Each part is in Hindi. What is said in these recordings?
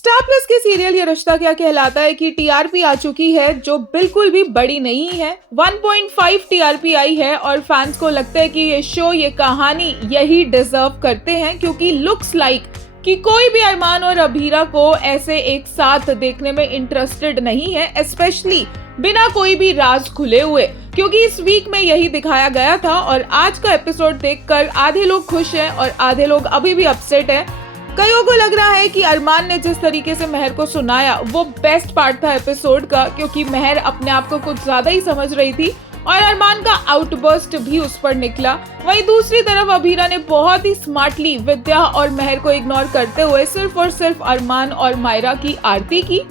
स्टार प्लस के सीरियल ये रिश्ता क्या कहलाता है की टीआरपी आ चुकी है जो बिल्कुल भी बड़ी नहीं है। 1.5 टीआरपी आई है और फैंस को लगता है कि ये शो ये कहानी यही डिजर्व करते हैं क्योंकि लुक्स लाइक कि कोई भी अरमान और अभीरा को ऐसे एक साथ देखने में इंटरेस्टेड नहीं है, स्पेशली बिना कोई भी राज खुले हुए, क्योंकि इस वीक में यही दिखाया गया था। और आज का एपिसोड देखकर आधे लोग खुश हैं और आधे लोग अभी भी अपसेट हैं। कईयों को लग रहा है कि अरमान ने जिस तरीके से महर को सुनाया वो बेस्ट पार्ट था एपिसोड का, क्योंकि महर अपने आप को कुछ ज्यादा ही समझ रही थी और अरमान का आउटबर्स्ट भी उस पर निकला। वहीं दूसरी तरफ अभीरा ने बहुत ही स्मार्टली विद्या और महर को इग्नोर करते हुए सिर्फ और सिर्फ अरमान और मायरा की आरती की।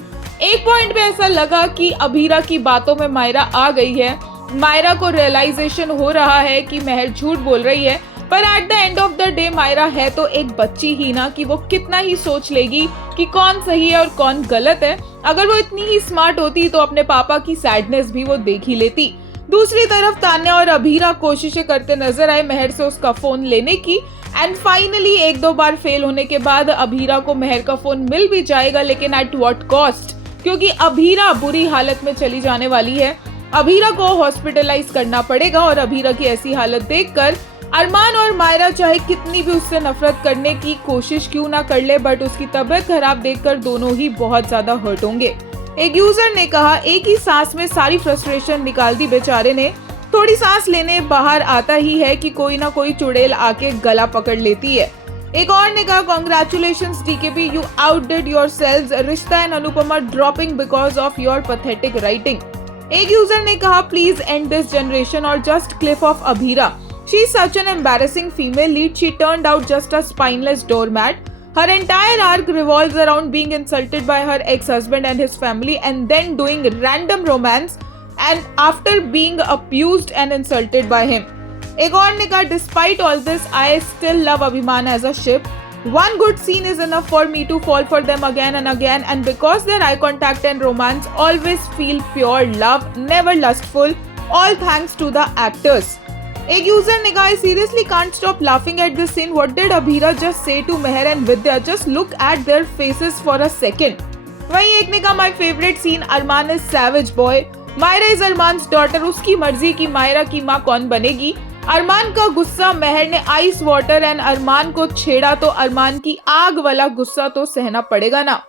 एक पॉइंट पे ऐसा लगा कि अभीरा की बातों में मायरा आ गई है। मायरा को रियलाइजेशन हो रहा है कि महर झूठ बोल रही है, पर at the end of the day मायरा है तो एक बच्ची ही ना, कि वो कितना ही सोच लेगी कि कौन सही है और कौन गलत है। अगर वो इतनी ही स्मार्ट होती तो अपने पापा की सैडनेस भी वो देख ही लेती। दूसरी तरफ तान्या और अभीरा कोशिशें करते नजर आए महर से उसका फोन लेने की, एंड फाइनली एक दो बार फेल होने के बाद अभीरा को महर का फोन मिल भी जाएगा, लेकिन एट व्हाट कॉस्ट, क्योंकि अभीरा बुरी हालत में चली जाने वाली है। अभीरा को हॉस्पिटलाइज करना पड़ेगा और अभीरा की ऐसी हालत देखकर अरमान और मायरा चाहे कितनी भी उससे नफरत करने की कोशिश क्यों ना कर ले, बट उसकी तबीयत खराब देखकर दोनों ही बहुत ज्यादा हर्ट होंगे। एक यूजर ने कहा, एक ही सांस में सारी फ्रस्ट्रेशन निकाल दी बेचारे ने। थोड़ी सांस लेने बाहर आता ही है कि कोई ना कोई चुड़ैल आके गला पकड़ लेती है। एक और ने कहा, कांग्रेचुलेशंस डीकेपी, यू आउटडिड योरसेल्व्स, रिश्ता and Anupama dropping because of your pathetic writing. एक यूजर ने कहा, प्लीज एंड दिस जनरेशन और just clip of Abhira. She is such an embarrassing female lead. She turned out just a spineless doormat. Her entire arc revolves around being insulted by her ex-husband and his family and then doing random romance and after being abused and insulted by him. एक और ने कहा, despite all this, I still love Abhiman as a ship. One good scene is enough for me to fall for them again and again, and because their eye contact and romance always feel pure love, never lustful, all thanks to the actors. एक यूजर ने कहा, I seriously can't stop laughing at this scene. What did Abhira just say to Meher and Vidya? Just look at their faces for a second. वहीं एक ने कहा, my favorite scene, Arman is savage boy. Myra is Arman's daughter. उसकी मर्जी की मायरा की माँ कौन बनेगी। अरमान का गुस्सा, मेहर ने आइस वाटर एंड अरमान को छेड़ा तो अरमान की आग वाला गुस्सा तो सहना पड़ेगा ना।